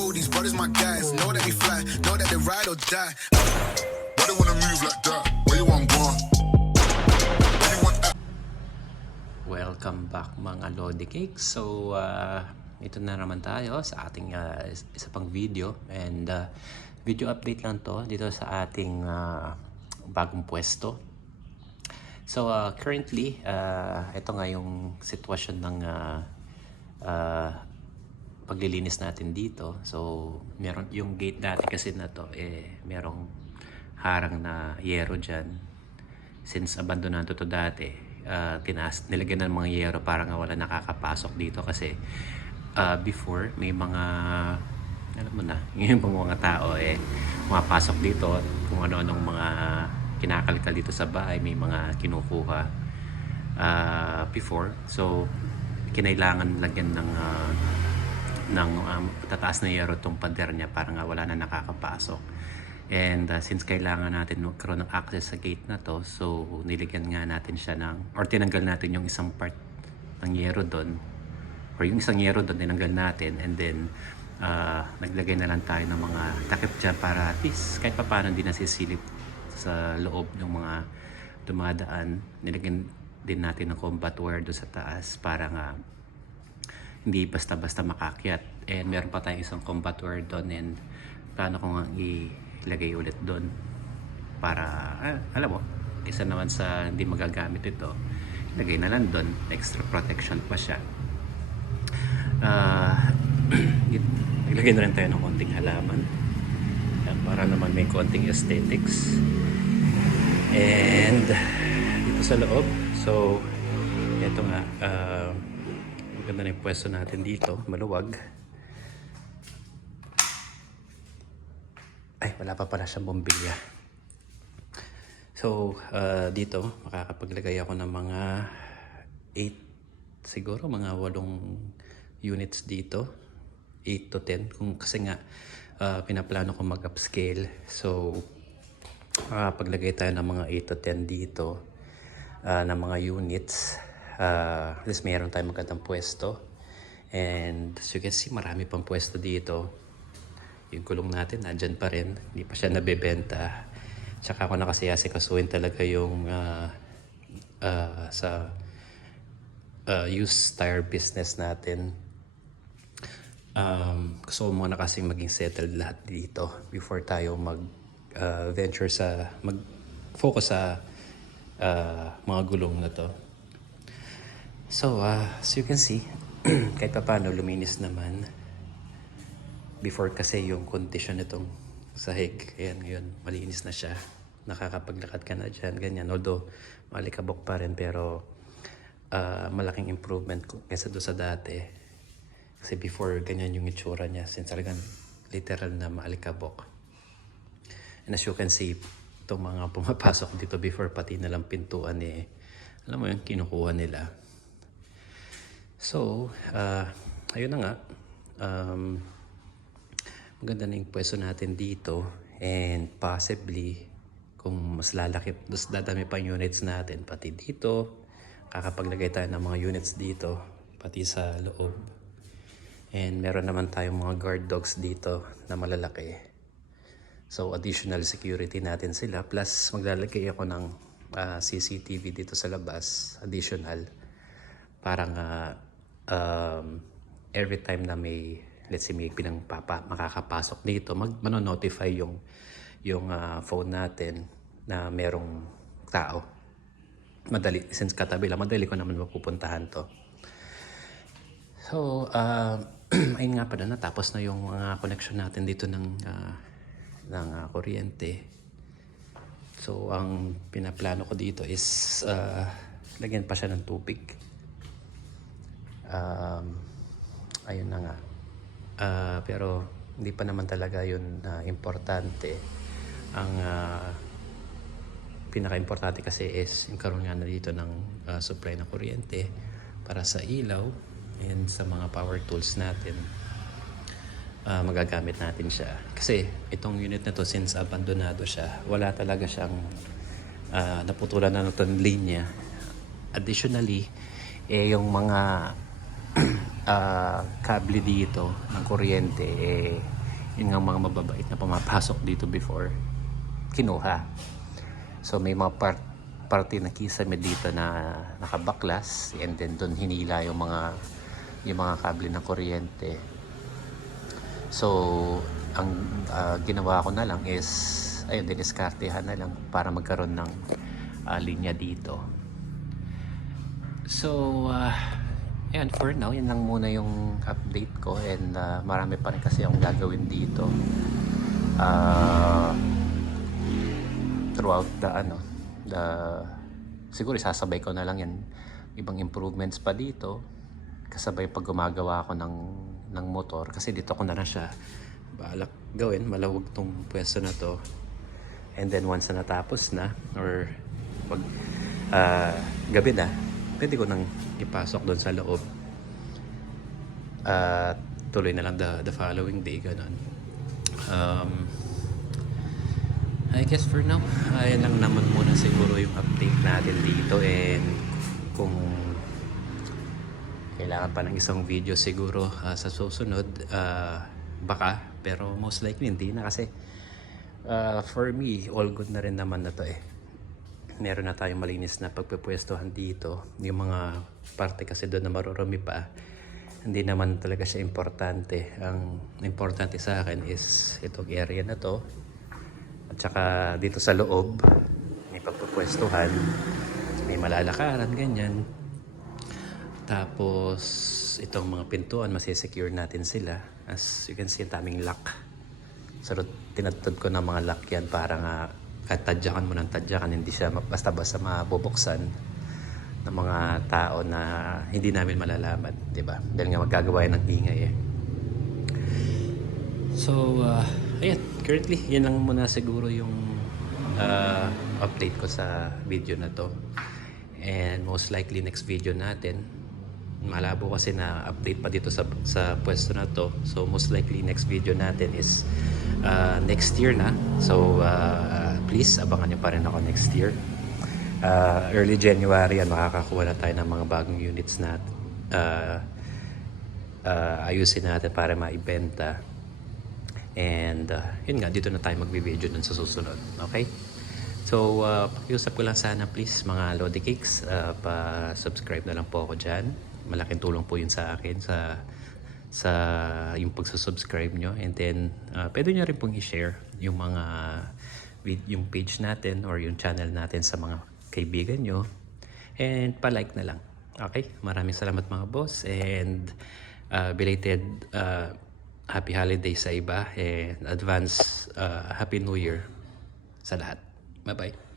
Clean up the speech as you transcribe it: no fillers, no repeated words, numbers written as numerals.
know these brothers my guys. Know that we fly, know that they ride or die. Why they wanna move like that? Where you want go? Welcome back mga Lodi Cakes. So ito na naman tayo sa ating isa pang video, and video update lang to dito sa ating bagong pwesto. So currently ito nga yung sitwasyon ng paglilinis natin dito. So meron yung gate natin kasi na to merong harang na yero dyan. Since abandonado to dati, nilagyan ng mga yero para nga wala nakakapasok dito kasi before may mga alam mo na yung mga tao mapasok dito kung ano-anong mga kinakalkal dito sa bahay, may mga kinukuha before. So kinailangan lagyan ng tataas na yero tong pader niya para nga wala na nakakapasok. And since kailangan natin magkaroon ng access sa gate na to, so niligyan nga natin siya or tinanggal natin yung isang part ng yero doon, or yung isang yero doon tinanggal natin, and then naglagay na lang tayo ng mga takip dyan para at least kahit pa paano hindi nasisilip sa loob ng mga dumadaan. Nilagyan din natin ng combat wire doon sa taas para nga hindi basta-basta makakyat. And meron pa tayong isang combat wire doon, and plano ko nga ilagay ulit doon para alam mo, isa naman sa hindi magagamit ito, ilagay na lang doon, extra protection pa siya. Ilagay na rin tayo ng konting halaman para naman may konting aesthetics. And dito sa loob, so ito nga, maganda na yung pwesto natin dito, maluwag. Ay, wala pa pala siyang bombilya. So, dito, makakapaglagay ako ng mga 8, siguro mga 8 units dito. 8 to 10. Kasi nga, pinaplano ko mag-upscale. So, paglagay tayo ng mga 8 to 10 dito, ng mga units. At least mayroon tayong magandang pwesto. And as you can see, marami pang pwesto dito. Yung gulong natin nandyan pa rin, hindi pa siya nabebenta. Tsaka ako na kasi asikasuhin talaga yung sa used tire business natin. Gusto ko muna kasi maging settled lahat dito before tayo mag-venture mag-focus sa mga gulong na to. So as you can see, kahit pa paano luminis naman. Before kasi yung condition nitong sahig, ayan, ngayon malinis na siya, nakakapaglakad ka na dyan, ganyan. Although malikabok pa rin, pero malaking improvement kaysa doon sa dati. Kasi before ganyan yung itsura niya, since talagang literal na maalikabok. And as you can see, itong mga pumapasok dito before, pati na lang pintuan alam mo yun, kinukuha nila. So ayun na nga, maganda na yung pwesto natin dito, and possibly kung mas lalaki, mas dadami pa yung units natin pati dito, kakapaglagay tayo ng mga units dito pati sa loob. And meron naman tayong mga guard dogs dito na malalaki, so additional security natin sila, plus maglalagay ako ng CCTV dito sa labas, additional, parang every time na let's say may makakapasok dito, mano-notify yung phone natin na merong tao. Madali, since katabi lang, madali ko naman mapupuntahan to. So, ayun nga pala, natapos na yung mga connection natin dito ng kuryente. So, ang pinaplano ko dito is lagyan pa siya ng tubig. Ayun na nga. Pero hindi pa naman talaga yun importante. Ang pinaka-importante kasi is yung karoon nga na dito ng supply ng kuryente para sa ilaw and sa mga power tools natin. Magagamit natin siya. Kasi itong unit na to, since abandonado siya, wala talaga siyang naputulan na ng linya. Additionally, yung mga kable dito ng kuryente, yun nga mga mababait na pumapasok dito before kinuha. So may mga parte na kisame dito na nakabaklas, and then doon hinila yung mga kable ng kuryente. So ang ginawa ko na lang is ayun, diniskartehan na lang para magkaroon ng linya dito. So ayan, for now yan lang muna yung update ko, and marami pa rin kasi akong gagawin dito throughout siguro isasabay ko na lang yan, ibang improvements pa dito kasabay pag gumagawa ako ng motor, kasi dito ko na siya balak gawin, malawag tong pwesto na to. And then once na natapos na, or pag gabi na, pwede ko nang ipasok doon sa loob. Tuloy na lang the following day, ganun. I guess for now, ayan lang naman muna siguro yung update natin dito, and kung kailangan pa ng isang video siguro sa susunod, baka, pero most likely hindi na, kasi for me, all good na rin naman na to meron na tayong malinis na pagpupwestuhan dito. Yung mga parte kasi doon na marurumi pa, hindi naman talaga siya importante. Ang importante sa akin is itong area na to, at saka dito sa loob may pagpupwestuhan, may malalakaran, ganyan. Tapos itong mga pintuan, masisecure natin sila. As you can see, taming lock. So tinatod ko ng mga lock yan para nga kahit tadyakan mo ng tadyakan, hindi siya basta-basta mabubuksan ng mga tao na hindi namin malalaman, di ba? Dahil nga magagawa yan ng ingay So ayan, currently yan lang muna siguro yung update ko sa video na to, and most likely next video natin, malabo kasi na update pa dito sa pwesto na to, so most likely next video natin is next year na. So please abangan nyo pa rin ako next year. Early January yan, makakakuha na tayo ng mga bagong units na ayusin natin para maibenta. And yun nga, dito na tayo magbi-video dun sa susunod. Okay? So pakiusap ko lang sana please mga Lodi Cakes, pa-subscribe na lang po ako dyan. Malaking tulong po yun sa akin sa yung pagsusubscribe nyo, and then pwede nyo rin pong i-share yung yung page natin or yung channel natin sa mga kaibigan nyo, and pa-like na lang. Okay, maraming salamat mga boss, and belated happy holidays sa iba, and advance happy new year sa lahat. Bye bye.